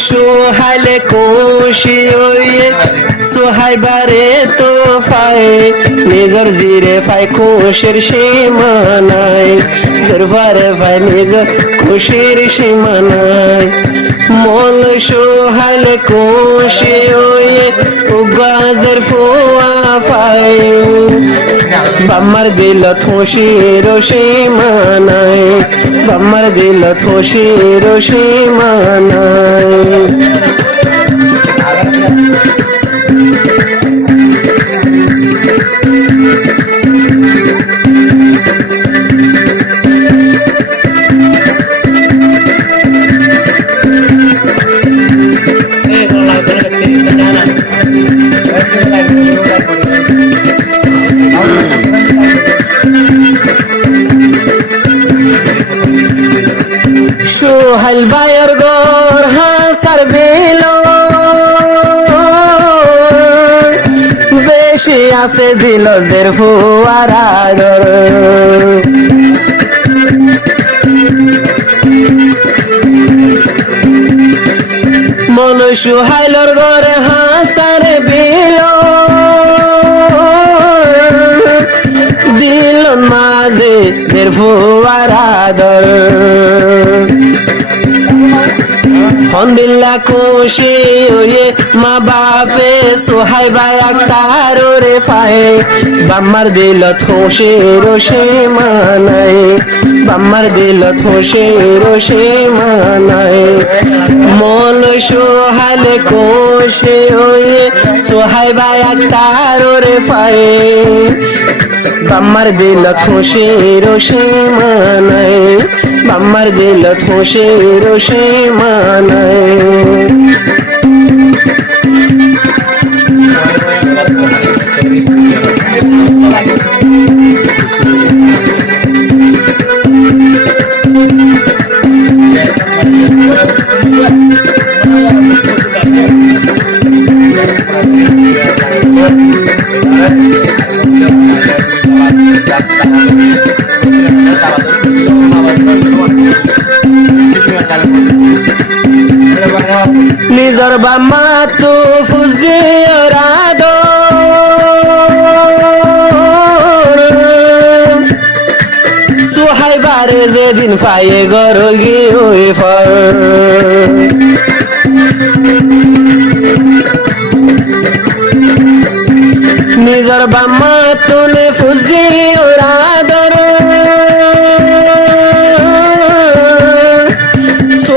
সোহাইলে খুশি হয়ে সোহাইবারে তো পায় নিজর জিরে পায় খুশির সীমা নাই জরবারে পায় নিজর খুশির সীমা নাই মন সোহাইলে খুশি হয়ে গাজর ফোয়া পায় বাম্মার দিল খুশির সীমা নাই বাম্মার দিল খুশির সীমা নাই সোহাইল বায়র গর হাসার বিল বেশি আছে দিল জের ফুয়ারাগর মন সোহাইলর গরে হাসার বিল দিল মাঝে জের ফুয়ারাগর হন্দিল্লা খুশি হয়ে মা বাপে সোহাইবা আক্তার রে পায় বাম্মার দিল খুশির সীমা নাই বাম্মার দিল খুশির সীমা নাই মন সোহাইলে খুশি হয়ে সোহাইবা আক্তার রে পায় বাম্মার দিল খুশির সীমা নাই বাম্মার দিল খুশির সীমা নাই নিজর বাম্মা তো ফুজিয়রাদ সোহাইবারে যেদিন পায়ে গর গিয়ে ফর নিজর বাম্মা তুলে ফুজিয়রাদ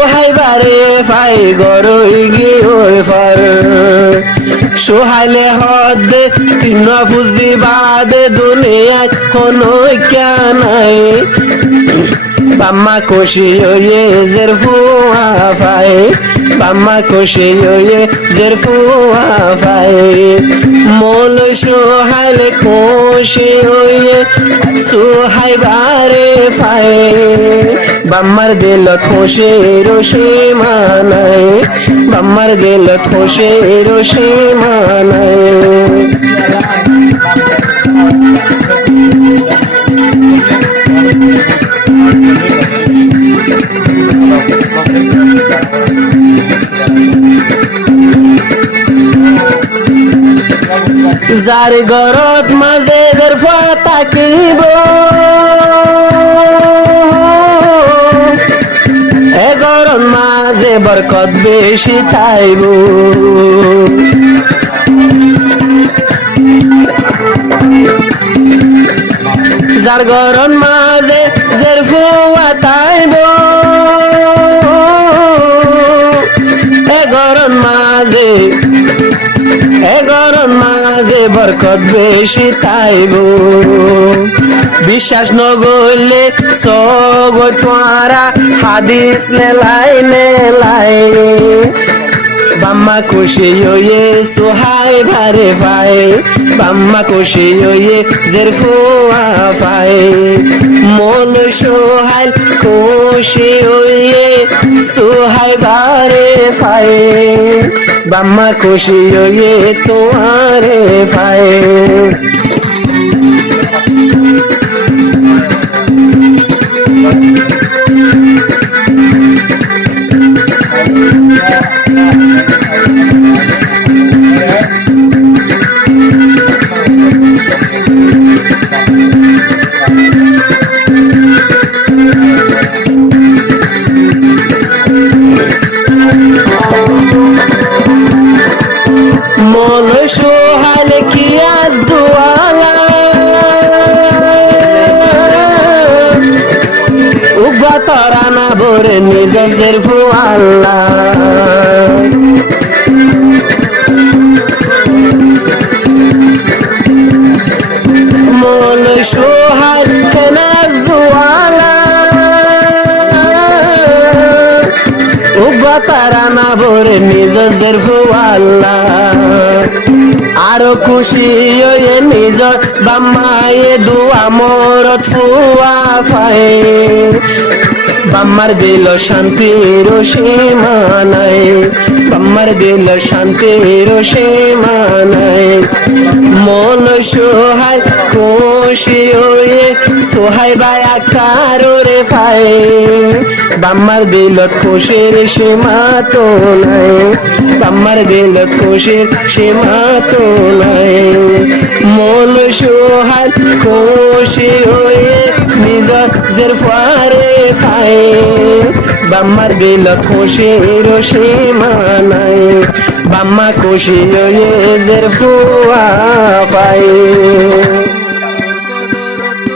সোহাইবারে পাই গরই গিয়ে ফর সোহাইলে হদ তিন ফুজি বাদে দুনিয়ায় কোনো নাই বাম্মা খুশি হয়ে জের ফুয়া পায় বাম্মা খুশি হয়ে জের ফুয়া পায় মন সোহাইলে খুশি হয়ে সোহাইবারে পায় বাম্মার দিল খুশির সীমা নাই বাম্মার দিল খুশির সীমা নাই যার গরত মাঝে দরফা তাকিব এ গরত মাঝে বরকত বেশি তাইব যার গরত মাঝে জেরফুয়া তাইব এ গরত মাঝে বরকত বেশি তাইব বিশ্বাস নগলে সগ তোরা হাদিস নেলাই নেলাই বাম্মা খুশি হয়ে সোহাইবারে পায় বাম্মা খুশি হয়ে জের ফুয়া পায় মন সোহাইল খুশি হয়ে সোহাইবারে পায় বাম্মা খুশি হয়ে তোমারে পায় তরা না ভরে নিজের ফুয়াল্লা মন সোহার কেনা জোয়ালা তারা না ভরে নিজের ফুয়াল্লা আরো খুশি হয়ে নিজর বাম্মায়ে দুয়া মরত ফুয়া পায় বাম্মার দিল শান্তির সীমা নাই বাম্মার দিল শান্তির সীমা নাই মন সোহায় খুশি হয়ে সোহাই বায়া কারোরে পায় বাম্মার দিল খুশির সীমা তো নাই বাম্মার দিল খুশির সীমা তো নাই মন সোহায় খুশি হয়ে নিজের ফারে খায় বাম্মার দিল খুশির সীমা নাই বাম্মা খুশি হয়ে জের ফুয়া পায়